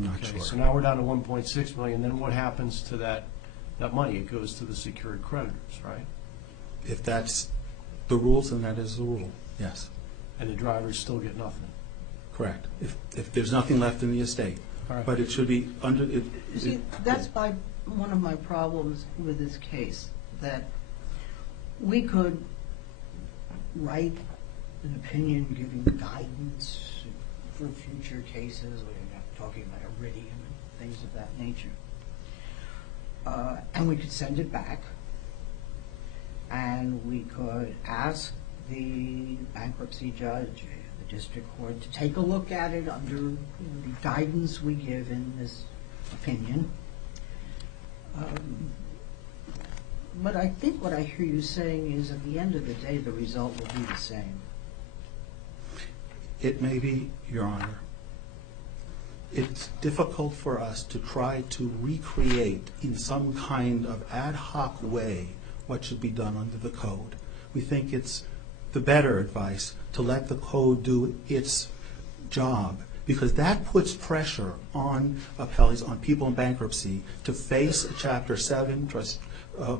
I'm not Okay, sure. so now we're down to 1.6 million. Then what happens to that money? It goes to the secured creditors, right? If that's the rules, then that is the rule, yes. And the drivers still get nothing. Correct. If there's nothing left in the estate. All right. But it should be under it. See, that's one of my problems with this case, that we could write an opinion giving guidance for future cases. We're talking about iridium and things of that nature. And we could send it back, and we could ask the bankruptcy judge, the district court, to take a look at it under the guidance we give in this opinion. But I think what I hear you saying is, at the end of the day, the result will be the same. It may be, Your Honor. It's difficult for us to try to recreate in some kind of ad hoc way what should be done under the code. We think it's the better advice to let the code do its job, because that puts pressure on appellees, on people in bankruptcy, to face a Chapter 7 trust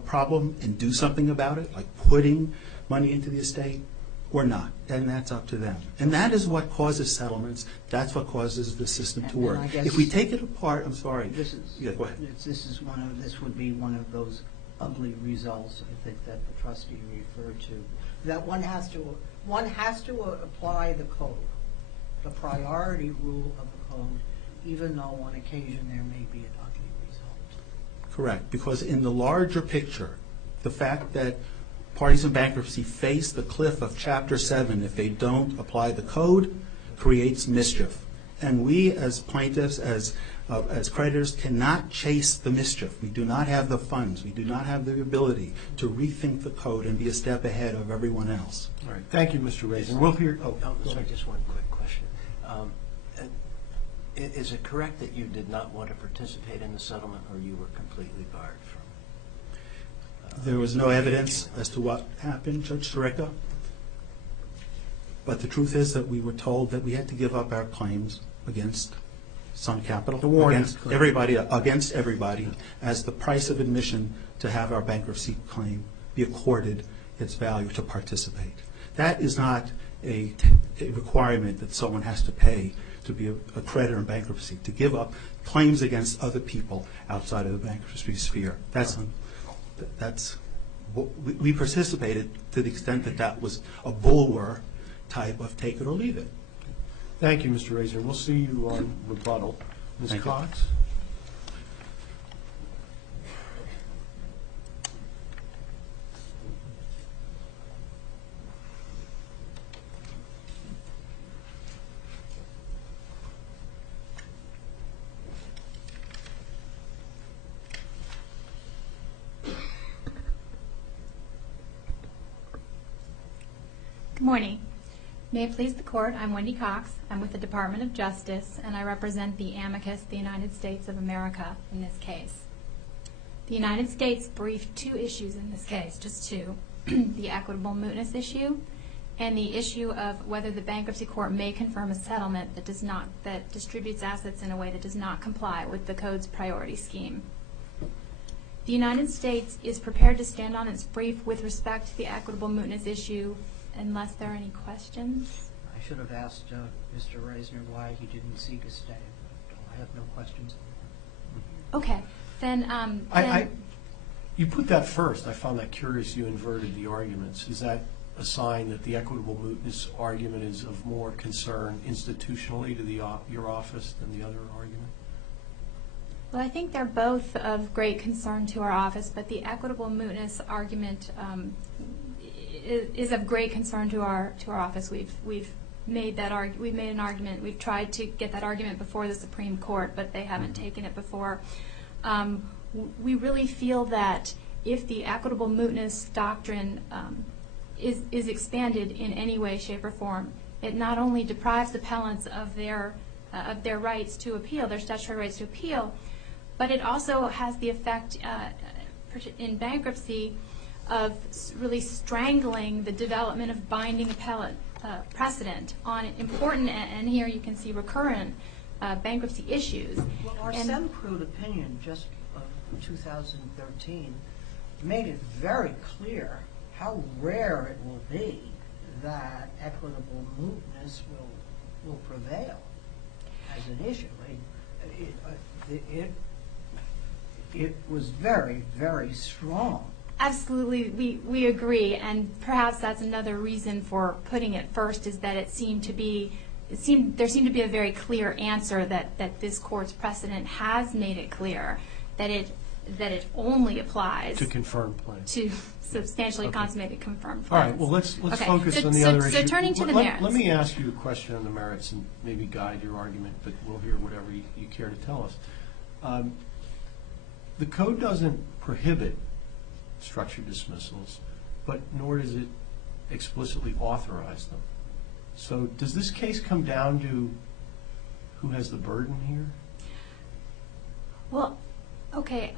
problem and do something about it, like putting money into the estate or not, and that's up to them. And that is what causes settlements. That's what causes the system to work. If we take it apart, I'm sorry. Yeah, go ahead. This would be one of those ugly results, I think, that the trustee referred to. That one has to apply the code, the priority rule of the code, even though on occasion there may be an ugly result. Correct, because in the larger picture, the fact that parties in bankruptcy face the cliff of Chapter 7 if they don't apply the code creates mischief. And we as plaintiffs, as creditors, cannot chase the mischief. We do not have the funds. We do not have the ability to rethink the code and be a step ahead of everyone else. All right. Thank you, Mr. Raisin. We'll hear. Sorry, just one quick question. Is it correct that you did not want to participate in the settlement, or you were completely barred from? There was no evidence as to what happened, Judge Sirica. But the truth is that we were told that we had to give up our claims against Sun Capital, against everybody, as the price of admission to have our bankruptcy claim be accorded its value to participate. That is not a requirement that someone has to pay to be a creditor in bankruptcy, to give up claims against other people outside of the bankruptcy sphere. We participated to the extent that that was a bulwark type of take it or leave it. Thank you, Mr. Raisin. We'll see you on rebuttal. Ms. Cox? Good morning. May it please the Court, I'm Wendy Cox. I'm with the Department of Justice, and I represent the amicus, the United States of America, in this case. The United States briefed two issues in this case, just two, the equitable mootness issue and the issue of whether the bankruptcy court may confirm a settlement that distributes assets in a way that does not comply with the code's priority scheme. The United States is prepared to stand on its brief with respect to the equitable mootness issue unless there are any questions. I should have asked Mr. Reisner why he didn't seek a stay. I have no questions. Okay, then. You put that first. I found that curious. You inverted the arguments. Is that a sign that the equitable mootness argument is of more concern institutionally to your office than the other argument? Well, I think they're both of great concern to our office, but the equitable mootness argument is of great concern to our office. We've made an argument. We've tried to get that argument before the Supreme Court, but they haven't taken it before. We really feel that if the equitable mootness doctrine is expanded in any way, shape, or form, it not only deprives appellants of their rights to appeal, their statutory rights to appeal, but it also has the effect in bankruptcy of really strangling the development of binding appellate precedent on important, and here you can see recurrent, bankruptcy issues. Well, our And- Semprud opinion just of 2013 made it very clear how rare it will be that equitable mootness will prevail as an issue. It was very, very strong. Absolutely, we agree, and perhaps that's another reason for putting it first, is that there seemed to be a very clear answer that this court's precedent has made it clear that it only applies To confirm plans. to substantially Okay. consummated confirmed All plans. right, well, let's Okay, focus so- on the so- other so issue. turning to the merits. Let me ask you a question on the merits and maybe guide your argument, but we'll hear whatever you care to tell us. The code doesn't prohibit structured dismissals, but nor does it explicitly authorize them. So does this case come down to who has the burden here? Well, okay,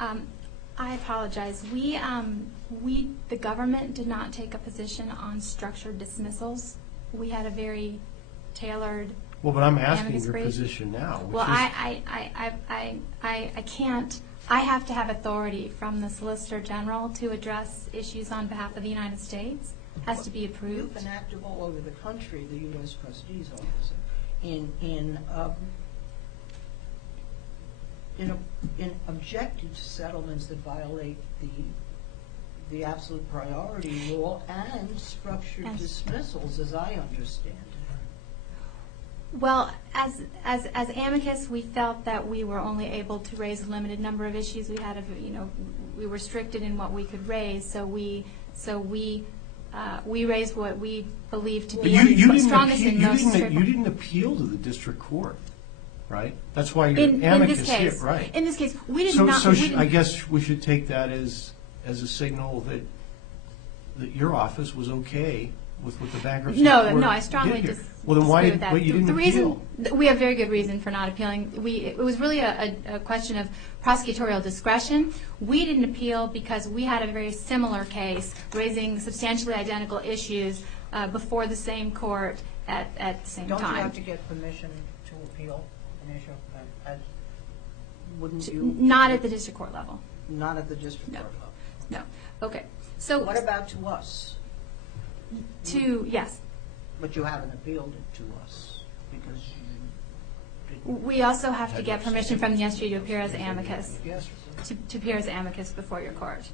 I apologize. The government did not take a position on structured dismissals. We had a very tailored. Well, but I'm asking Amicus your brief. position now, which Well, is... I can't. I have to have authority from the Solicitor General to address issues on behalf of the United States. Has to be You've approved. been active all over the country, the U.S. Trustee's Office, in objecting to settlements that violate the absolute priority rule and structured And- dismissals, as I understand it. Well, as amicus, we felt that we were only able to raise a limited number of issues. We had we were restricted in what we could raise, so we raised what we believed to But be you the didn't strongest and most you straightforward. didn't appeal to the district court, right? That's why you're In amicus this here, case, right? in this case, we did So, not. so we didn't- I guess we should take that as a signal that your office was okay with what the bankruptcy No, court no, I strongly did here. disagree Well, then why with that. you didn't the appeal? reason we have very good reason for not appealing. It was really a question of prosecutorial discretion. We didn't appeal because we had a very similar case raising substantially identical issues before the same court at the same Don't time. you have to get permission to appeal an issue? Wouldn't you? Not at the district court level. Not at the district No. court level. No. Okay. So What about to us? yes. But you haven't appealed it to us because you didn't. We also have to get permission from the SG to appear as amicus. Yes. To appear as amicus before your court.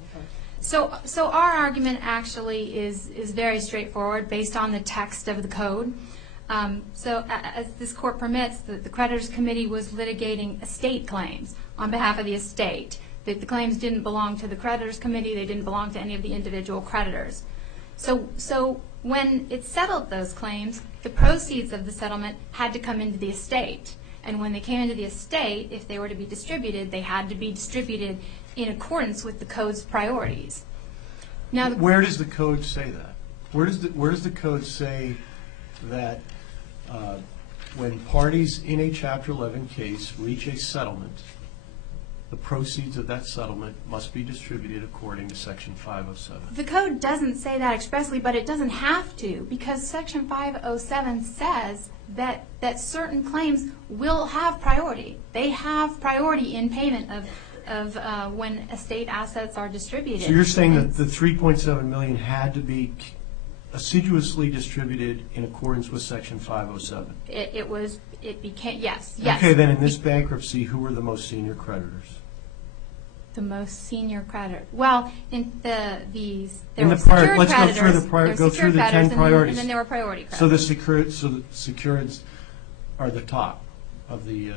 So our argument actually is very straightforward based on the text of the code. So as this court permits, the creditors committee was litigating estate claims on behalf of the estate. The claims didn't belong to the creditors committee. They didn't belong to any of the individual creditors. So when it settled those claims, the proceeds of the settlement had to come into the estate. And when they came into the estate, if they were to be distributed, they had to be distributed in accordance with the code's priorities. Now, Where does the code say that? Where does the code say that when parties in a Chapter 11 case reach a settlement, the proceeds of that settlement must be distributed according to Section 507? the code doesn't say that expressly, but it doesn't have to, because Section 507 says that certain claims will have priority. They have priority in payment of when estate assets are distributed. So you're saying And that the $3.7 million had to be assiduously distributed in accordance with Section 507? it became, yes. Okay, then in this bankruptcy, who were the most senior creditors? The most senior creditor. Well, in there In were the prior- secured let's go creditors. through the there were go through secured the 10 creditors, priorities. And then there were priority creditors. So the secureds are the top of the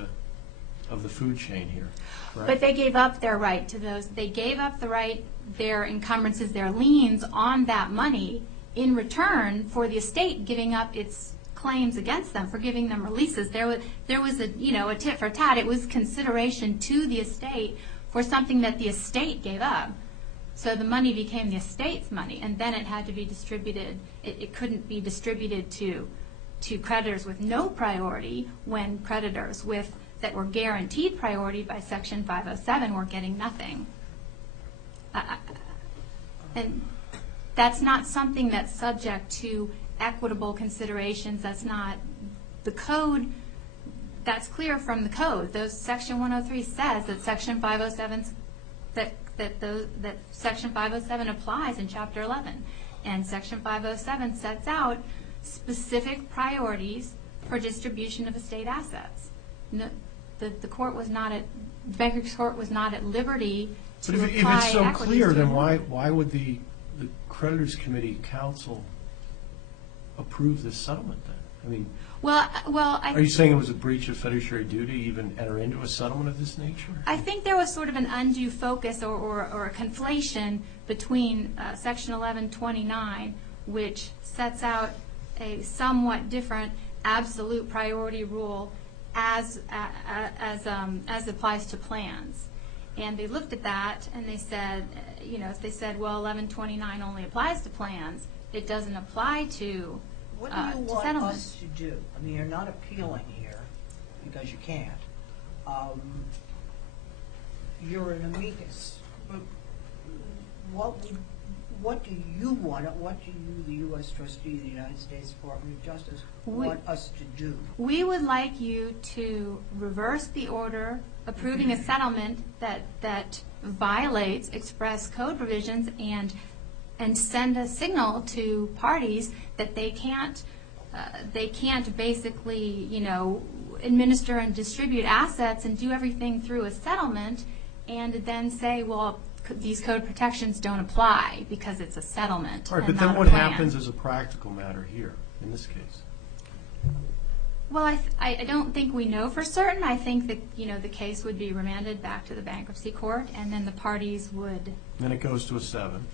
food chain here, correct? But they gave up their right to those. They gave up the right, their encumbrances, their liens on that money in return for the estate giving up its claims against them, for giving them releases. There was a tit for tat. It was consideration to the estate for something that the estate gave up. So the money became the estate's money, and then it had to be distributed. It couldn't be distributed to creditors with no priority when creditors that were guaranteed priority by Section 507 were getting nothing. And that's not something that's subject to equitable considerations. That's not the code. that's clear from the code. Section 103 says that Section 507 that Section 507 applies in Chapter 11, and Section 507 sets out specific priorities for distribution of estate assets. No, the court was not at bankruptcy court was not at liberty to But if apply it's so equities clear, to then it. why would the creditors committee counsel approve this settlement then? I mean, are you saying it was a breach of fiduciary duty to even enter into a settlement of this nature? I think there was sort of an undue focus or a conflation between Section 1129, which sets out a somewhat different absolute priority rule as applies to plans. And they looked at that and they said, if they said, well, 1129 only applies to plans, it doesn't apply to What do you want settlement. us to do? I mean, you're not appealing here because you can't. You're an amicus. What do you want? What do you, the U.S. trustee of the United States Department of Justice, want us to do? We would like you to reverse the order approving a settlement that violates express code provisions and send a signal to parties that they can't basically administer and distribute assets and do everything through a settlement and then say, well, these code protections don't apply because it's a settlement. All right, and but then not a what plan. happens as a practical matter here in this case? Well, I don't think we know for certain. I think that the case would be remanded back to the bankruptcy court, and then the parties would. Then it goes to a 7.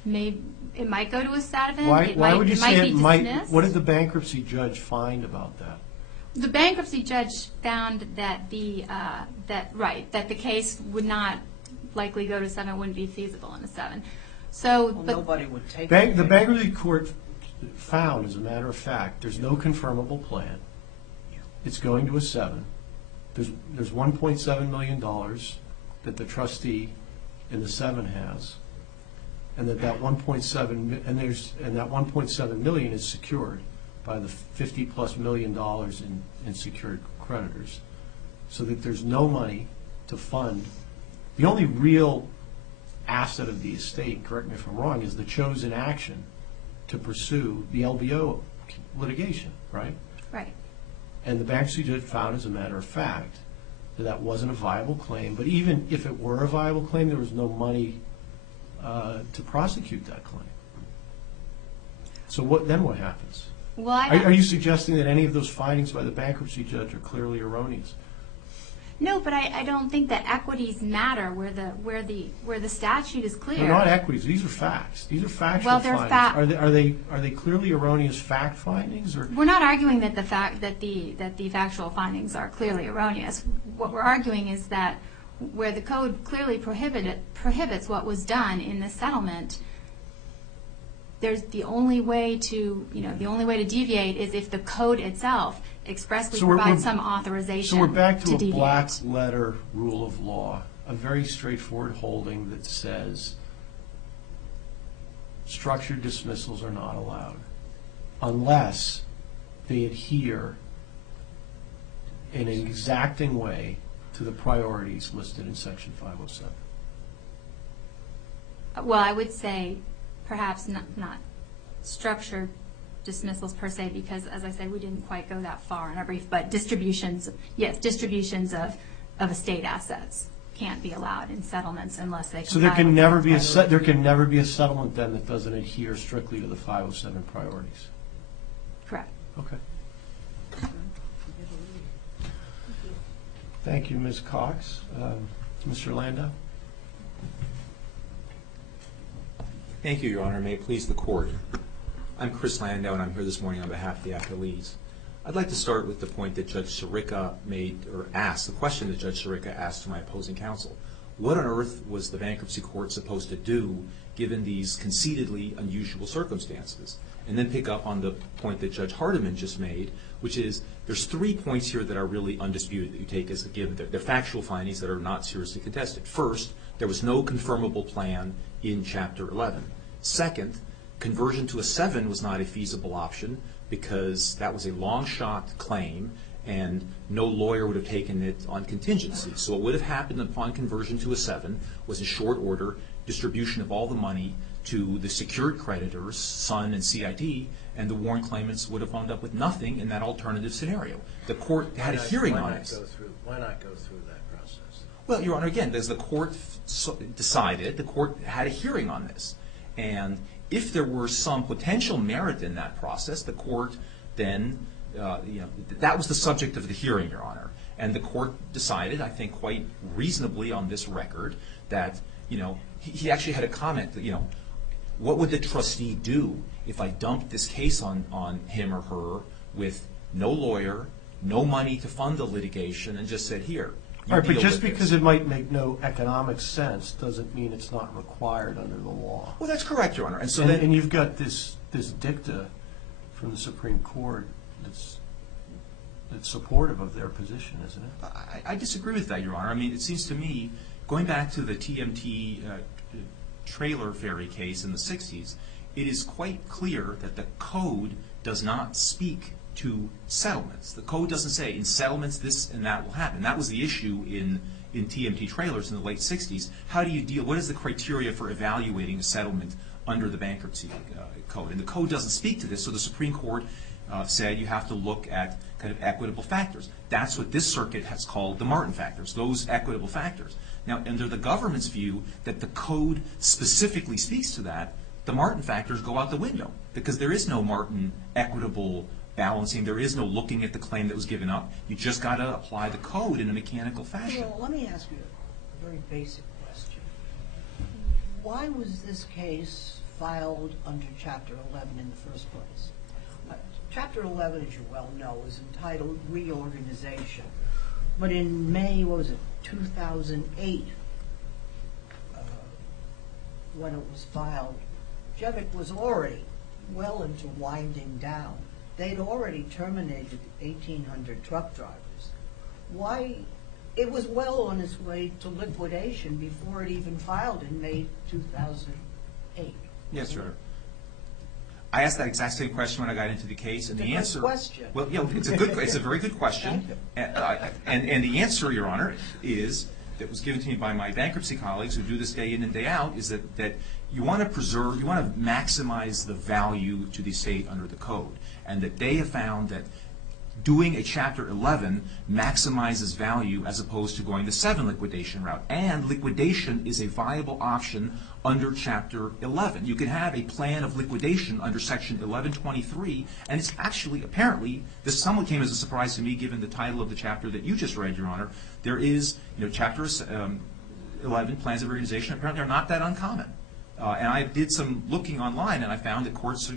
It might go to a 7. Why would you say it might? Dismissed. What did the bankruptcy judge find about that? The bankruptcy judge found that that the case would not likely go to 7. It wouldn't be feasible in a 7. So, Well, but nobody would take The it. bankruptcy court found, as a matter of fact, there's no confirmable plan. It's going to a 7. There's $1.7 million that the trustee in the 7 has, and that 1.7 million is secured by the $50+ million in secured creditors, so that there's no money to fund. The only real asset of the estate, correct me if I'm wrong, is the chosen action to pursue the LBO litigation, right? right. And the bankruptcy judge found, as a matter of fact, that wasn't a viable claim. But even if it were a viable claim, there was no money to prosecute that claim. So what happens? Well, Are you suggesting that any of those findings by the bankruptcy judge are clearly erroneous? no, but I don't think that equities matter where the statute is clear. They're not equities. These are facts. These are factual Well, they're findings. Are they clearly erroneous fact findings, or? We're not arguing that the factual findings are clearly erroneous. What we're arguing is that where the code clearly prohibits what was done in the settlement, there's the only way to deviate is if the code itself expressly provides some authorization. So we're back to a deviate. black letter rule of law, a very straightforward holding that says structured dismissals are not allowed unless they adhere in an exacting way to the priorities listed in Section 507. Well, I would say perhaps not structured dismissals per se, because, as I said, we didn't quite go that far in our brief, but distributions of estate assets can't be allowed in settlements unless they comply. So there can with never the be a priority. there can never be a settlement then that doesn't adhere strictly to the 507 priorities. Correct. Okay. Thank you, Ms. Cox. Mr. Landau? Thank you, Your Honor. May it please the Court. I'm Chris Landau, and I'm here this morning on behalf of the appellees. I'd like to start with the point that Judge Sirica made, or asked, the question that Judge Sirica asked to my opposing counsel. What on earth was the bankruptcy court supposed to do given these conceitedly unusual circumstances? And then pick up on the point that Judge Hardiman just made, which is there's 3 points here that are really undisputed that you take as a given. They're factual findings that are not seriously contested. First, there was no confirmable plan in Chapter 11. Second, conversion to a 7 was not a feasible option because that was a long-shot claim, and no lawyer would have taken it on contingency. So what would have happened upon conversion to a 7 was a short order distribution of all the money to the secured creditors, Sun and CID, and the warrant claimants would have wound up with nothing in that alternative scenario. The court had a hearing on it. Why not go through that process? Well, Your Honor, again, as the court decided, the court had a hearing on this. And if there were some potential merit in that process, the court then, that was the subject of the hearing, Your Honor. And the court decided, I think quite reasonably on this record, that, he actually had a comment that, what would the trustee do if I dumped this case on him or her with no lawyer, no money to fund the litigation, and just said, here, you All right, but deal just with because this. it might make no economic sense doesn't mean it's not required under the law. Well, that's correct, Your Honor. And so And you've got this dicta from the Supreme Court that's supportive of their position, isn't it? I disagree with that, Your Honor. I mean, it seems to me, going back to the TMT trailer ferry case in the 60s, it is quite clear that the code does not speak to settlements. The code doesn't say, in settlements, this and that will happen. That was the issue in TMT trailers in the late 60s. How do you deal, what is the criteria for evaluating a settlement under the bankruptcy code? And the code doesn't speak to this, so the Supreme Court said you have to look at kind of equitable factors. That's what this circuit has called the Martin factors, those equitable factors. Now, under the government's view that the code specifically speaks to that, the Martin factors go out the window because there is no Martin equitable balancing. There is no looking at the claim that was given up. You just got to apply the code in a mechanical fashion. Well, let me ask you a very basic question. Why was this case filed under Chapter 11 in the first place? Chapter 11, as you well know, is entitled Reorganization. But in May, 2008, when it was filed, Jevic was already well into winding down. They'd already terminated 1,800 truck drivers. Why? It was well on its way to liquidation before it even filed in May 2008. Yes, Your Honor. I asked that exact same question when I got into the case, and the answer. Question. Well, it's a very good question. Thank you. And the answer, Your Honor, is that was given to me by my bankruptcy colleagues who do this day in and day out, is that you want to preserve, you want to maximize the value to the estate under the code, and that they have found that doing a Chapter 11 maximizes value as opposed to going the 7 liquidation route. And liquidation is a viable option under Chapter 11. You can have a plan of liquidation under Section 1123, and it's actually, apparently, this somewhat came as a surprise to me given the title of the chapter that you just read, Your Honor. There is, Chapter 11, plans of organization, apparently are not that uncommon. And I did some looking online, and I found that courts,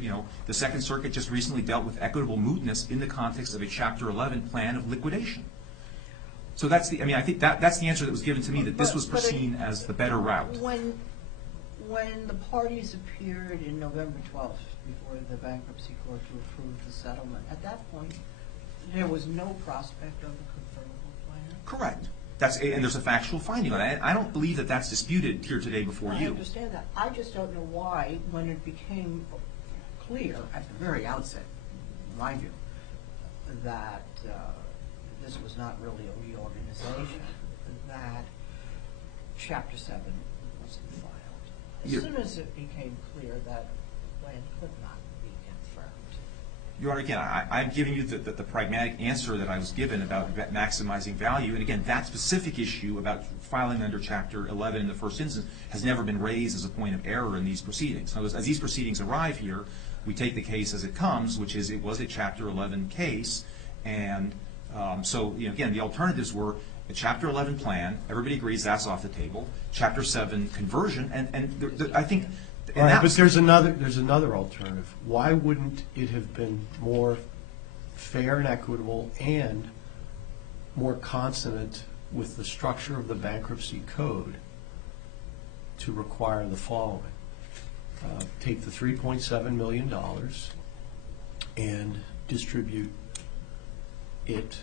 the Second Circuit just recently dealt with equitable mootness in the context of a Chapter 11 plan of liquidation. So that's I think that's the answer that was given to me, that this was foreseen as the better route. When the parties appeared in November 12th before the bankruptcy court to approve the settlement, at that point, there was no prospect of a convertible plan? Correct. And there's a factual finding on that. I don't believe that that's disputed here today before you. I understand that. I just don't know why, when it became clear at the very outset, in my view, that this was not really a reorganization, that Chapter 7 wasn't filed. As soon as it became clear that the plan could not be confirmed. Your Honor, again, I'm giving you the pragmatic answer that I was given about maximizing value. And again, that specific issue about filing under Chapter 11 in the first instance has never been raised as a point of error in these proceedings. Now, as these proceedings arrive here, we take the case as it comes, which is it was a Chapter 11 case. And so, again, the alternatives were a Chapter 11 plan. Everybody agrees that's off the table. Chapter 7 conversion. And I think... All right, but there's another alternative. Why wouldn't it have been more fair and equitable and more consonant with the structure of the bankruptcy code to require the following? Take the $3.7 million and distribute it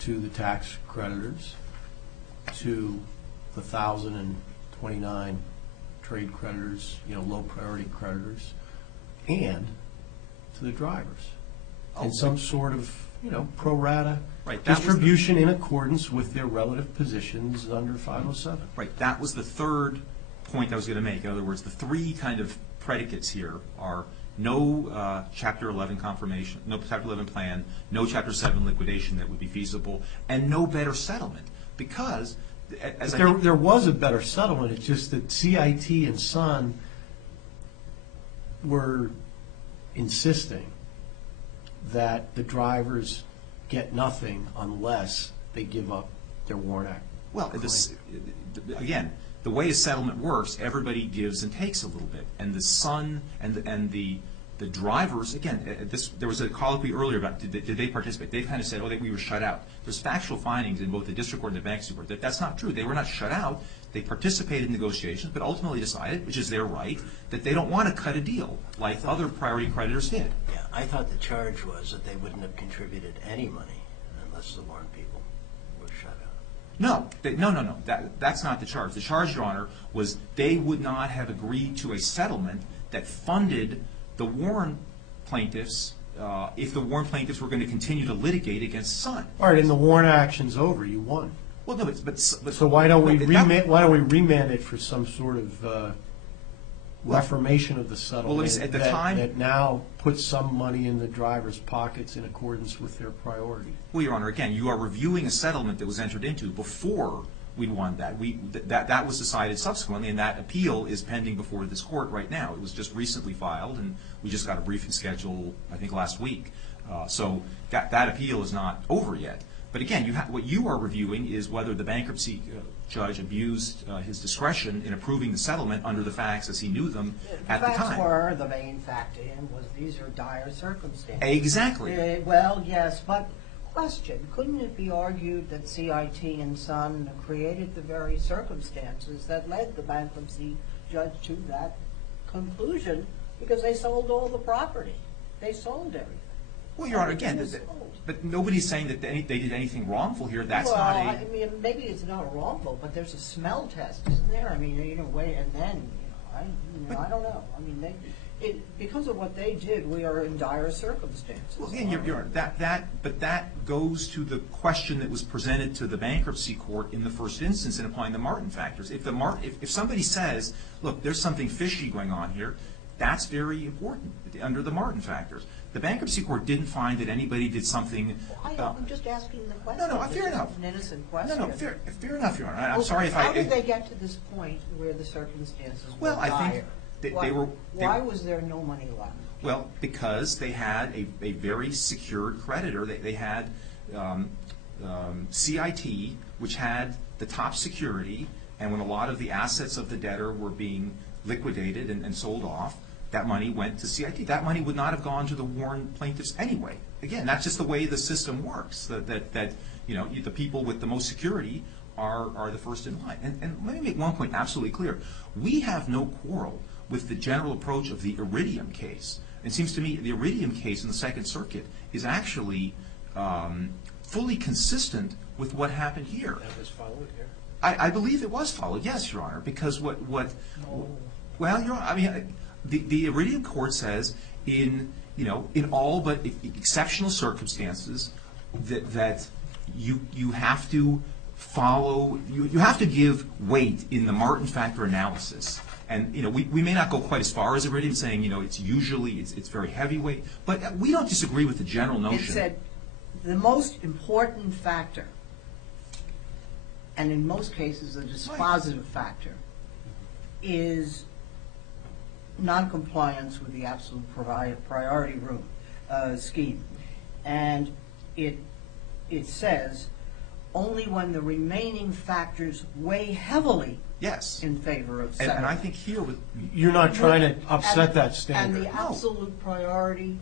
to the tax creditors, to the 1,029 trade creditors, low priority creditors, and to the drivers. In some sort of pro rata Right, that was the- distribution in accordance with their relative positions under 507. Right, that was the third point I was going to make. In other words, the three kind of predicates here are no Chapter 11 confirmation, no Chapter 11 plan, no Chapter 7 liquidation that would be feasible, and no better settlement. Because, as I think, There was a better settlement, it's just that CIT and Sun were insisting that the drivers get nothing unless they give up their Warren Act. well, again, the way a settlement works, everybody gives and takes a little bit, and the Sun and the drivers, again, there was a colloquy earlier about did they participate? They kind of said, we were shut out. There's factual findings in both the district court and the bankruptcy court that that's not true. They were not shut out. They participated in negotiations, but ultimately decided, which is their right, that they don't want to cut a deal like other priority creditors did. Yeah, I thought the charge was that they wouldn't have contributed any money unless the Warren people were shut out. No. That's not the charge. The charge, Your Honor, was they would not have agreed to a settlement that funded the Warren plaintiffs if the Warren plaintiffs were going to continue to litigate against Sun. All right, and the Warren action's over, you won. Well, no, but So why don't we remand it for some sort of reformation of the settlement Well, let me say, at the time- that now puts some money in the drivers' pockets in accordance with their priority? Well, Your Honor, again, you are reviewing a settlement that was entered into before we won that. That was decided subsequently, and that appeal is pending before this court right now. It was just recently filed, and we just got a briefing schedule, I think, last week. So that appeal is not over yet. But again, what you are reviewing is whether the bankruptcy judge abused his discretion in approving the settlement under the facts as he knew them at the The facts time. were, the main fact to him was these are dire circumstances. Exactly. Well, yes, but question, couldn't it be argued that CIT and Sun created the very circumstances that led the bankruptcy judge to that conclusion because they sold all the property? They sold everything. Well, Your Honor, again, Everything was sold. but nobody's saying that they did anything wrongful here. That's well, not a... I mean, maybe it's not wrongful, but there's a smell test, isn't there? I mean, and then, I don't know. I mean, because of what they did, we are in dire circumstances. Well, again, Your Honor, but that goes to the question that was presented to the bankruptcy court in the first instance in applying the Martin factors. If somebody says, look, there's something fishy going on here, that's very important under the Martin factors. The bankruptcy court didn't find that anybody did something... I'm just asking the question. No, fair enough. It's an innocent question. No, fair enough, Your Honor. I'm sorry if I... How did they get to this point where the circumstances were dire? Well, I think they were... Why was there no money left? Well, because they had a very secured creditor. They had CIT, which had the top security, and when a lot of the assets of the debtor were being liquidated and sold off, that money went to CIT. That money would not have gone to the Warren plaintiffs anyway. Again, that's just the way the system works, that the people with the most security are the first in line. And let me make one point absolutely clear. We have no quarrel with the general approach of the Iridium case. It seems to me the Iridium case in the Second Circuit is actually fully consistent with what happened here. That was followed here? I believe it was followed, yes, Your Honor, because well, Your Honor, I mean, the Iridium court says in all but exceptional circumstances that you have to follow, you have to give weight in the Martin factor analysis. And we may not go quite as far as Iridium saying it's usually it's very heavyweight, but we don't disagree with the general notion. It said the most important factor, and in most cases a dispositive factor, is noncompliance with the absolute priority scheme. And it says only when the remaining factors weigh heavily in favor of settlement. And I think here You're not trying to upset that standard. And the absolute priority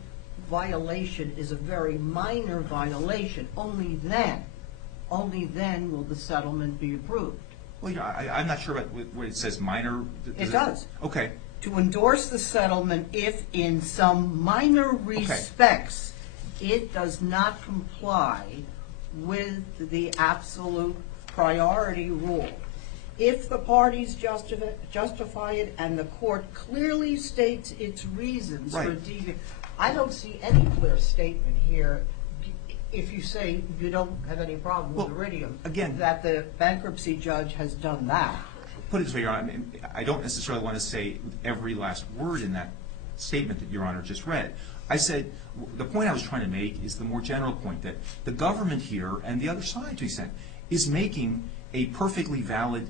violation is a very minor violation. Only then will the settlement be approved. Well, I'm not sure about what it says minor. It does. Okay. To endorse the settlement if in some minor respects it does not comply with the absolute priority rule. If the parties justify it and the court clearly states its reasons for deviation. I don't see any clear statement here if you say you don't have any problem with iridium, again, that the bankruptcy judge has done that. Put it this way, Your Honor, I mean, I don't necessarily want to say every last word in that statement that Your Honor just read. I said, the point I was trying to make is the more general point that the government here and the other side, to an extent, is making a perfectly valid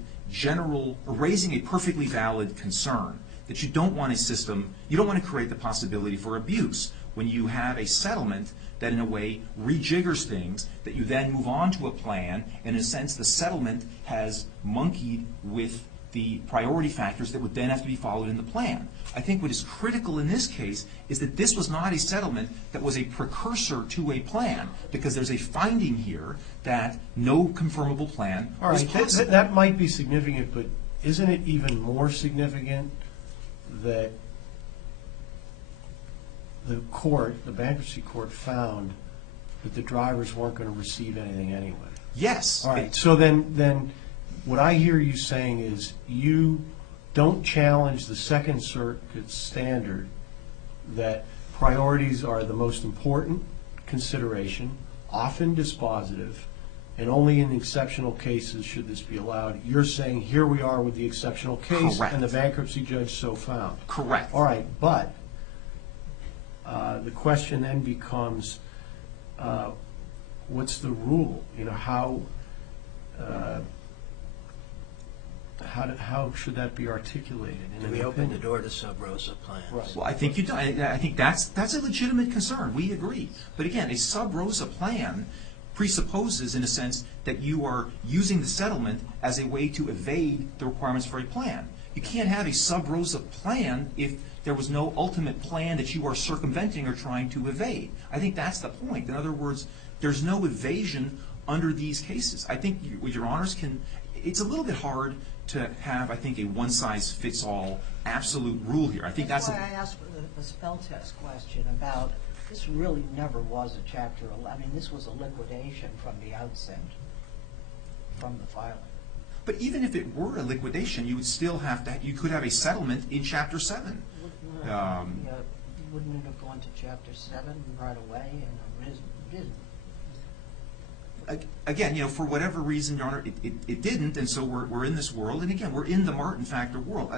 raising a perfectly valid concern that you don't want a system, you don't want to create the possibility for abuse when you have a settlement that in a way rejiggers things, that you then move on to a plan, and in a sense the settlement has monkeyed with the priority factors that would then have to be followed in the plan. I think what is critical in this case is that this was not a settlement that was a precursor to a plan, because there's a finding here that no confirmable plan was possible. That might be significant, but isn't it even more significant that the bankruptcy court found that the drivers weren't going to receive anything anyway? Yes. All right, so then what I hear you saying is you don't challenge the Second Circuit standard that priorities are the most important consideration, often dispositive, and only in exceptional cases should this be allowed. You're saying here we are with the exceptional case, correct, and the bankruptcy judge so found. Correct. All right, but the question then becomes, what's the rule? You know, how should that be articulated? Do we open the door to sub rosa plans? Right. Well, I think you do. I think that's a legitimate concern. We agree. But again, a sub rosa plan presupposes, in a sense, that you are using the settlement as a way to evade the requirements for a plan. You can't have a sub rosa plan if there was no ultimate plan that you are circumventing or trying to evade. I think that's the point. In other words, there's no evasion under these cases. I think Your Honors it's a little bit hard to have, I think, a one-size-fits-all absolute rule here. I think that's why I asked the spell test question about this really never was a Chapter 11. I mean, this was a liquidation from the outset, from the filing. But even if it were a liquidation, you would still you could have a settlement in Chapter 7. Wouldn't it have gone to Chapter 7 right away? And it didn't. Again, for whatever reason, Your Honor, it didn't, and so we're in this world. And again, we're in the Martin factor world.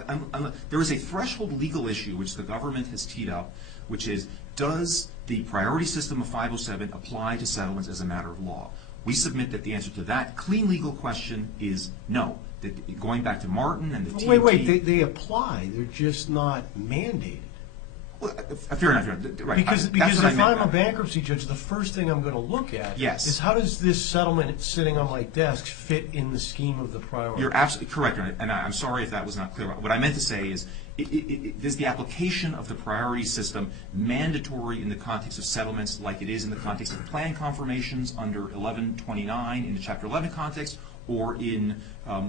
There is a threshold legal issue which the government has teed up, which is, does the priority system of 507 apply to settlements as a matter of law? We submit that the answer to that clean legal question is no. That going back to Martin and the TNT... Wait, they apply. They're just not mandated. Well, fair enough. Right. Because if I'm a bankruptcy judge, the first thing I'm going to look at is how does this settlement sitting on my desk fit in the scheme of the priority? You're absolutely correct, and I'm sorry if that was not clear. What I meant to say is, is the application of the priority system mandatory in the context of settlements like it is in the context of plan confirmations under 1129 in the Chapter 11 context, or in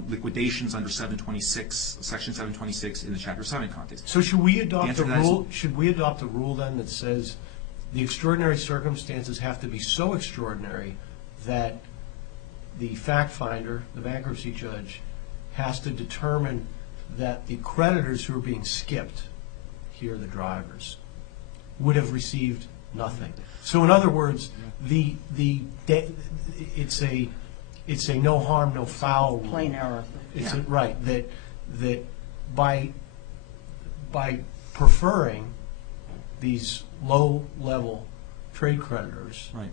liquidations under 726, Section 726 in the Chapter 7 context? So should we adopt a rule? Should we adopt a rule then that says the extraordinary circumstances have to be so extraordinary that the fact finder, the bankruptcy judge, has to determine that the creditors who are being skipped, here the drivers, would have received nothing? So in other words, it's a no harm, no foul rule. Plain error. Right, that by preferring these low-level trade creditors, Right.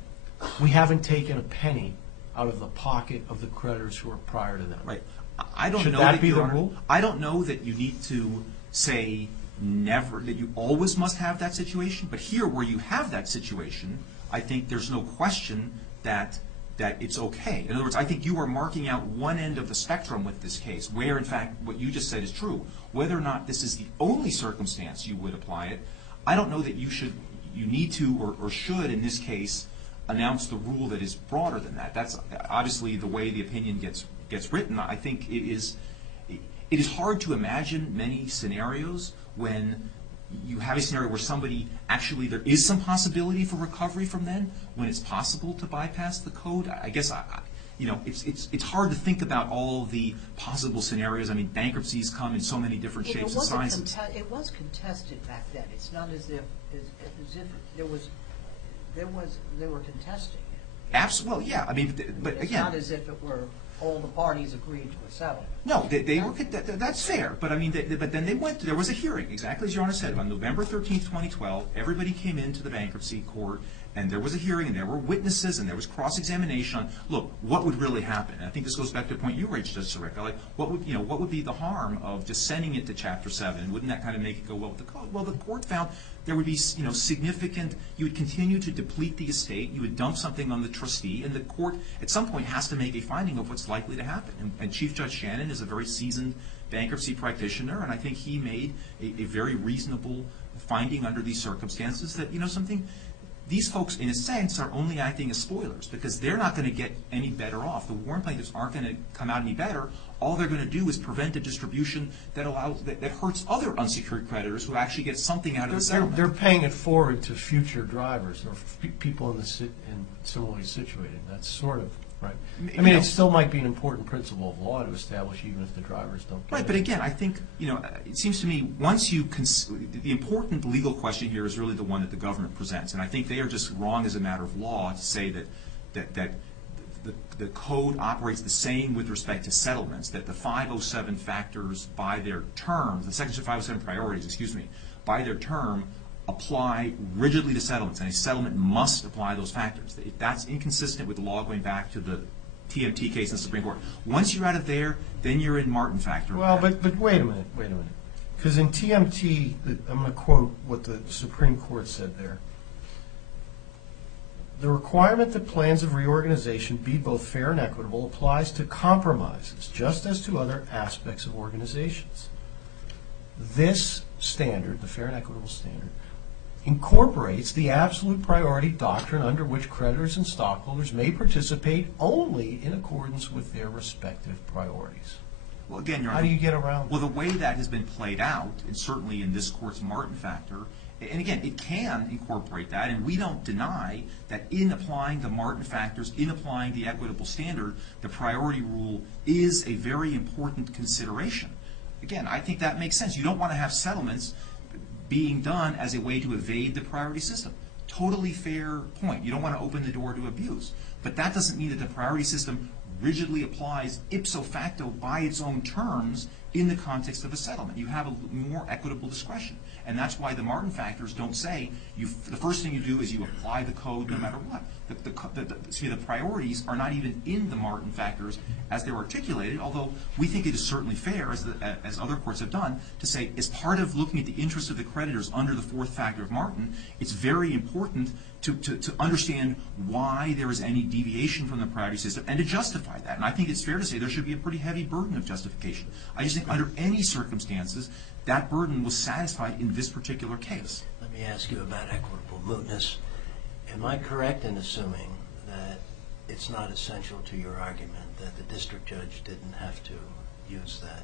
we haven't taken a penny out of the pocket of the creditors who are prior to them. Right. I don't Should know that be Your the Honor, rule? I don't know that you need to say never, that you always must have that situation. But here, where you have that situation, I think there's no question that it's okay. In other words, I think you are marking out one end of the spectrum with this case, where, in fact, what you just said is true. Whether or not this is the only circumstance you would apply it, I don't know that you need to or should, in this case, announce the rule that is broader than that. That's obviously the way the opinion gets written. I think it is hard to imagine many scenarios when you have a scenario where somebody actually, there is some possibility for recovery from them, when it's possible to bypass the code. I guess it's hard to think about all the possible scenarios. I mean, bankruptcies come in so many different shapes and sizes. It was contested back then. It's not as if they were contesting it. Absolutely, well, yeah, I mean, but It's again. not as if it were all the parties agreed to a settlement. No, they were, that's fair, but I mean, but then there was a hearing, exactly as Your Honor said, on November 13th, 2012, everybody came into the bankruptcy court, and there was a hearing, and there were witnesses, and there was cross-examination on, look, what would really happen? And I think this goes back to the point you raised, Judge Sirica, like, what would be the harm of just sending it to Chapter 7? Wouldn't that kind of make it go well with the code? Well, the court found there would be, significant, you would continue to deplete the estate, you would dump something on the trustee, and the court at some point has to make a finding of what's likely to happen. And Chief Judge Shannon is a very seasoned bankruptcy practitioner, and I think he made a very reasonable finding under these circumstances that, these folks, in a sense, are only acting as spoilers because they're not going to get any better off. The warrant plaintiffs aren't going to come out any better. All they're going to do is prevent a distribution that hurts other unsecured creditors who actually get something out of the settlement. They're paying it forward to future drivers or people in similarly situated. That's sort of right. I mean, it still might be an important principle of law to establish, even if the drivers don't get it. Right, but again, I think, it seems to me, the important legal question here is really the one that the government presents, and I think they are just wrong as a matter of law to say that the code operates the same with respect to settlements, that the 507 factors by their terms, the Section 507 priorities, by their term, apply rigidly to settlements, and a settlement must apply those factors. That's inconsistent with the law going back to the TMT case in the Supreme Court. Once you're out of there, then you're in Martin factor. Well, but wait a minute. Because in TMT, I'm going to quote what the Supreme Court said there. The requirement that plans of reorganization be both fair and equitable applies to compromises, just as to other aspects of organizations. This standard, the fair and equitable standard, incorporates the absolute priority doctrine under which creditors and stockholders may participate only in accordance with their respective priorities. Well, again, Your Honor, how do you get around that? Well, the way that has been played out, and certainly in this court's Martin factor, and again, it can incorporate that, and we don't deny that in applying the Martin factors, in applying the equitable standard, the priority rule is a very important consideration. Again, I think that makes sense. You don't want to have settlements being done as a way to evade the priority system. Totally fair point. You don't want to open the door to abuse. But that doesn't mean that the priority system rigidly applies ipso facto by its own terms in the context of a settlement. You have a more equitable discretion. And that's why the Martin factors don't say the first thing you do is you apply the code no matter what. The priorities are not even in the Martin factors as they're articulated, although we think it is certainly fair, as other courts have done, to say as part of looking at the interest of the creditors under the fourth factor of Martin, it's very important to understand why there is any deviation from the priority system and to justify that. And I think it's fair to say there should be a pretty heavy burden of justification. I just think under any circumstances, that burden was satisfied in this particular case. Let me ask you about equitable mootness. Am I correct in assuming that it's not essential to your argument that the district judge didn't have to use that?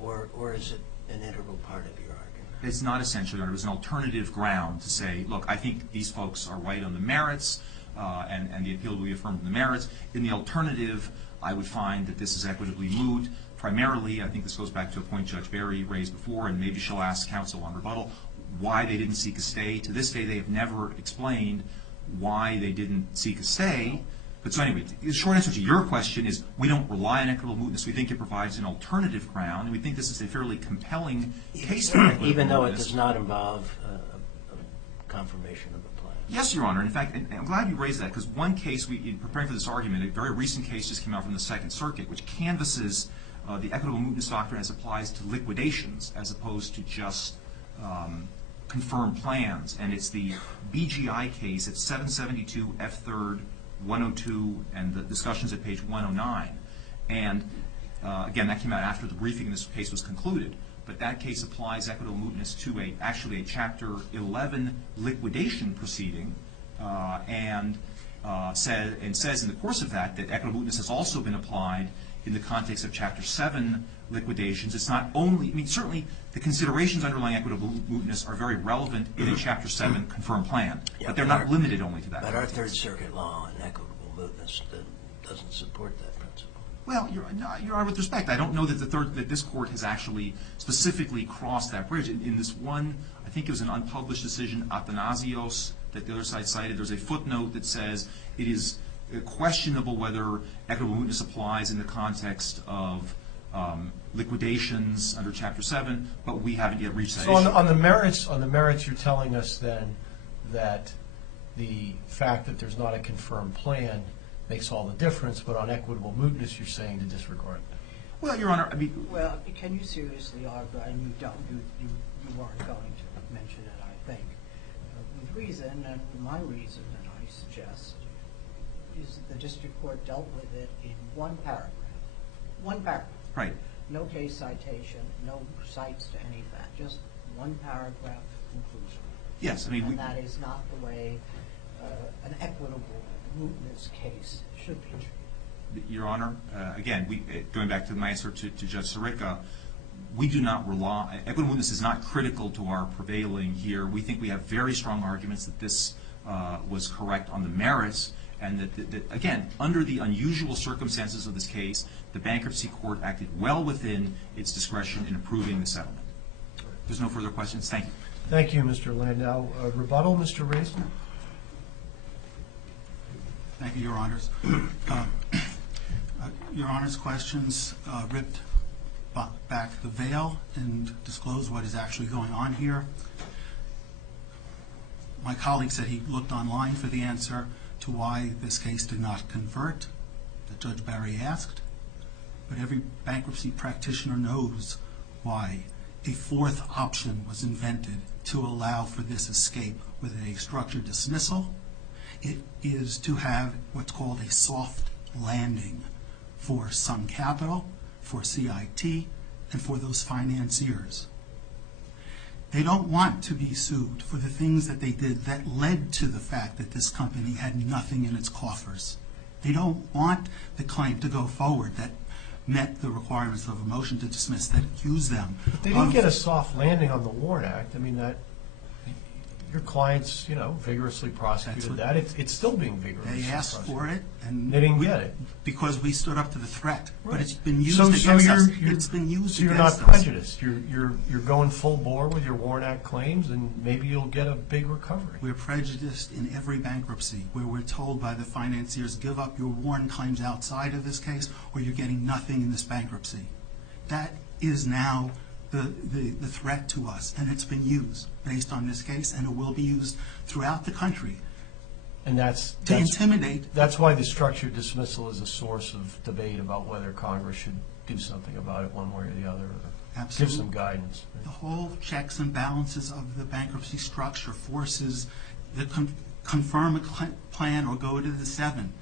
Or is it an integral part of your argument? It's not essential. There was an alternative ground to say, look, I think these folks are right on the merits, and the appeal will be affirmed on the merits. In the alternative, I would find that this is equitably moot. Primarily, I think this goes back to a point Judge Barry raised before, and maybe she'll ask counsel on rebuttal, why they didn't seek a stay. To this day, they have never explained why they didn't seek a stay. But so anyway, the short answer to your question is we don't rely on equitable mootness. We think it provides an alternative ground, and we think this is a fairly compelling case for equitable mootness. Even though it does not involve a confirmation of the plan? Yes, Your Honor. In fact, and I'm glad you raised that, because one case, in preparing for this argument, a very recent case just came out from the Second Circuit, which canvasses the equitable mootness doctrine as applies to liquidations as opposed to just confirmed plans. And it's the BGI case at 772 F. 3rd 102, and the discussions at page 109. And again, that came out after the briefing and this case was concluded. But that case applies equitable mootness to actually a Chapter 11 liquidation proceeding, and says in the course of that equitable mootness has also been applied in the context of Chapter 7 liquidations. It's not only, I mean, certainly the considerations underlying equitable mootness are very relevant in a Chapter 7 confirmed plan, but they're not limited only to that. But our Third Circuit law on equitable mootness doesn't support that principle. Well, Your Honor, with respect, I don't know that this Court has actually specifically crossed that bridge. In this one, I think it was an unpublished decision, Athanasios, that the other side cited, there's a footnote that says it is questionable whether equitable mootness applies in the context of liquidations under Chapter 7, but we haven't yet reached that So issue. on the merits, you're telling us then that the fact that there's not a confirmed plan makes all the difference, but on equitable mootness, you're saying to disregard it. Well, Your Honor, I mean, Well, can you seriously argue, and you don't, you weren't going to mention it, I think, with reason, and my reason, and I suggest, is that the district court dealt with it in one paragraph. One paragraph. right. No case citation, no cites to any fact, just one paragraph conclusion. Yes, I mean, And that is not the way an equitable mootness case should be treated. Your Honor, again, going back to my answer to Judge Sirica, we do not rely, equitable mootness is not critical to our prevailing here. We think we have very strong arguments that this was correct on the merits, and that, again, under the unusual circumstances of this case, the bankruptcy court acted well within its discretion in approving the settlement. If there's no further questions, thank you. Thank you, Mr. Landau. Rebuttal, Mr. Raisler? Thank you, Your Honors. Your Honor's questions ripped back the veil and disclosed what is actually going on here. My colleague said he looked online for the answer to why this case did not convert, that Judge Barry asked. But every bankruptcy practitioner knows why a fourth option was invented to allow for this escape with a structured dismissal. It is to have what's called a soft landing for Sun Capital, for CIT, and for those financiers. They don't want to be sued for the things that they did that led to the fact that this company had nothing in its coffers. They don't want the claim to go forward that met the requirements of a motion to dismiss that accused them. But they didn't get a soft landing on the WARN Act. I mean, that your clients, vigorously prosecuted that. It's still being vigorously They asked prosecuted. for it, and They didn't get it. because we stood up to the threat. Right. But it's been used So against us. you're- It's been used So you're against not us. prejudiced. You're going full bore with your WARN Act claims, and maybe you'll get a big recovery. We're prejudiced in every bankruptcy where we're told by the financiers, give up your WARN claims outside of this case or you're getting nothing in this bankruptcy. That is now the threat to us, and it's been used based on this case, and it will be used throughout the country And that's to intimidate. That's why the structured dismissal is a source of debate about whether Congress should do something about it one way or the other, or give Absolutely. some guidance. The whole checks and balances of the bankruptcy structure forces the confirm a plan or go to the 7.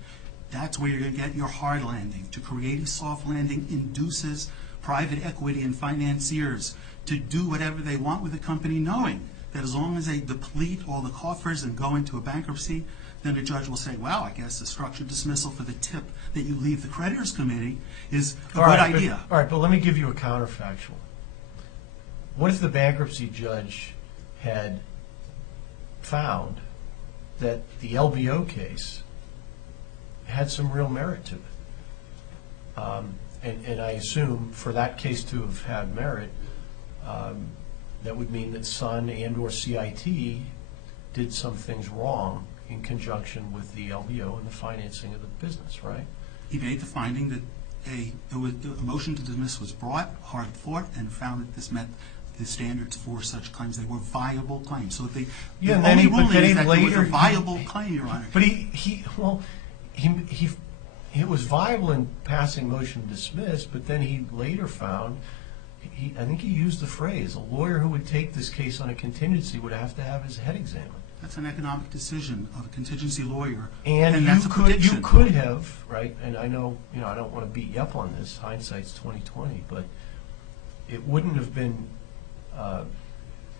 That's where you're going to get your hard landing. To create a soft landing induces private equity and financiers to do whatever they want with the company, knowing that as long as they deplete all the coffers and go into a bankruptcy, then the judge will say, well, I guess the structured dismissal for the tip that you leave the creditors committee is a good idea. All right, but let me give you a counterfactual. What if the bankruptcy judge had found that the LBO case had some real merit to it? And I assume for that case to have had merit, that would mean that Sun and or CIT did some things wrong in conjunction with the LBO and the financing of the business, right? He made the finding that a motion to dismiss was brought, hard fought, and found that this met the standards for such claims. They were viable claims. So the only ruling is that it was a viable claim, Your Honor. But it was viable in passing motion to dismiss, but then he later found, I think he used the phrase, a lawyer who would take this case on a contingency would have to have his head examined. That's an economic decision of a contingency lawyer, And that's a prediction. you could have, right, and I know, I don't want to beat you up on this, hindsight's 20/20, but it wouldn't have been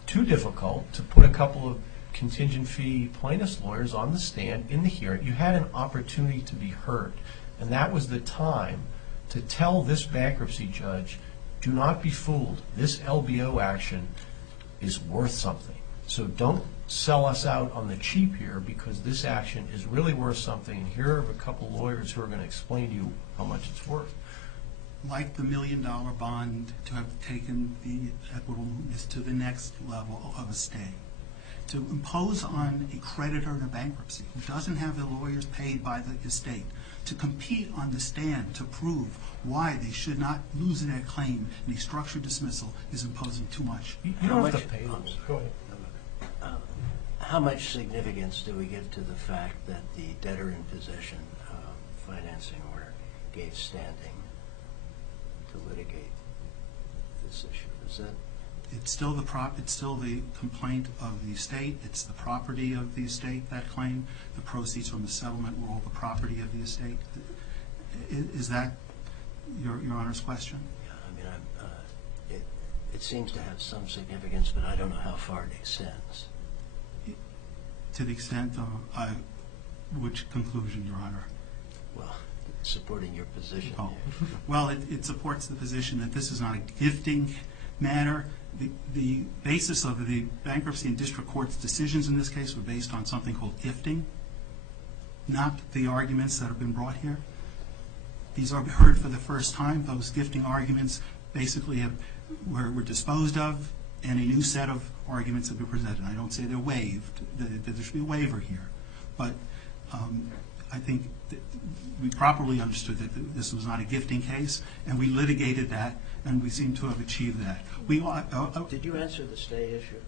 too difficult to put a couple of contingent fee plaintiffs' lawyers on the stand in the hearing. You had an opportunity to be heard, and that was the time to tell this bankruptcy judge, do not be fooled. This LBO action is worth something. So don't sell us out on the cheap here, because this action is really worth something, and here are a couple lawyers who are going to explain to you how much it's worth. Like the $1 million bond, to have taken the equitable mootness to the next level of a stay. to impose on a creditor in a bankruptcy who doesn't have the lawyers paid by the estate to compete on the stand to prove why they should not lose their claim in a structured dismissal is imposing too much. You don't have to pay them. Go ahead. How much significance do we give to the fact that the debtor in possession financing order gave standing to litigate this issue? Is that? It's still the complaint of the estate. It's the property of the estate, that claim. The proceeds from the settlement were all the property of the estate. Is that your Honor's question? Yeah, I mean, it seems to have some significance, but I don't know how far it extends. To the extent of which conclusion, Your Honor? Well, supporting your position. Oh. Well, it supports the position that this is not a gifting matter. The basis of the bankruptcy and district court's decisions in this case were based on something called gifting, not the arguments that have been brought here. These are heard for the first time. Those gifting arguments basically were disposed of, and a new set of arguments have been presented. I don't say they're waived, that there should be a waiver here. But I think that we properly understood that this was not a gifting case, and we litigated that, and we seem to have achieved that. Did you answer the stay issue?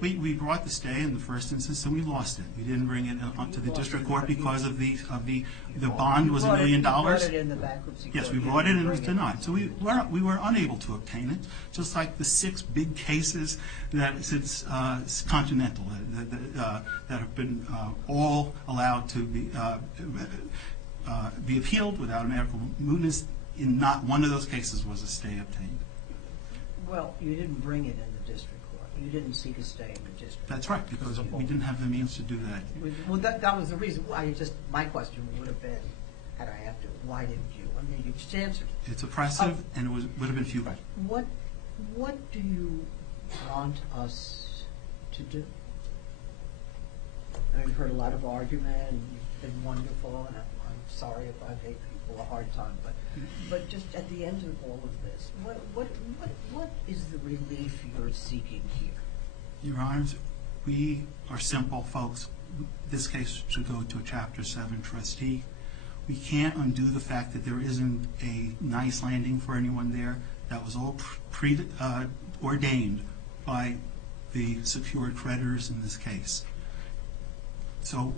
We brought the stay in the first instance, and we lost it. We didn't bring it to the district court because of the bond was $1 million. You brought it in the bankruptcy court. Yes, we brought it and it was denied. So we were unable to obtain it, just like the 6 big cases that since Continental that have been all allowed to be appealed without American mootness. In not one of those cases was a stay obtained. Well, you didn't bring it in the district court. You didn't seek a stay in the district. That's right, because we didn't have the means to do that. Well, that was the reason. My question would have been, had I have to, why didn't you? I mean, you just answered it. It's oppressive, and it would have been futile. What do you want us to do? I've heard a lot of argument, and you've been wonderful, and I'm sorry if I've made people a hard time, but just at the end of all of this, what is the relief you're seeking here? Your Honors, we are simple folks. This case should go to a Chapter 7 trustee. We can't undo the fact that there isn't a nice landing for anyone there. That was all ordained by the secured creditors in this case. So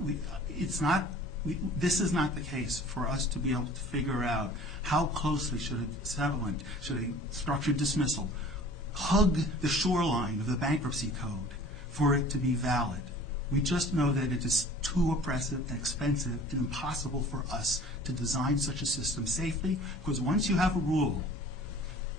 this is not the case for us to be able to figure out how closely should a settlement, should a structured dismissal hug the shoreline of the bankruptcy code for it to be valid. We just know that it is too oppressive and expensive and impossible for us to design such a system safely, because once you have a rule,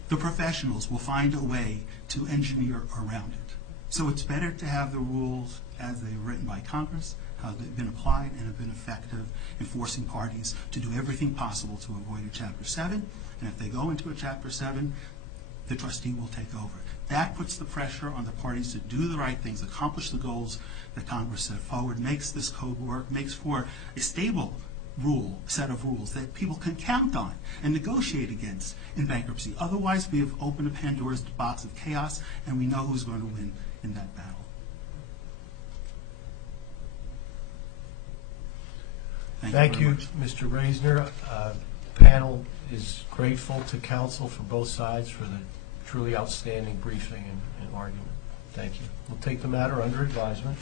the professionals will find a way to engineer around it. So it's better to have the rules as they were written by Congress, how they've been applied and have been effective in forcing parties to do everything possible to avoid a Chapter 7. And if they go into a Chapter 7, the trustee will take over. That puts the pressure on the parties to do the right things, accomplish the goals that Congress set forward, makes this code work, makes for a stable set of rules that people can count on and negotiate against in bankruptcy. Otherwise, we have opened a Pandora's box of chaos, and we know who's going to win in that battle. Thank you, Mr. Reisner. Panel is grateful to counsel for both sides for the truly outstanding briefing and argument. Thank you. We'll take the matter under advisement.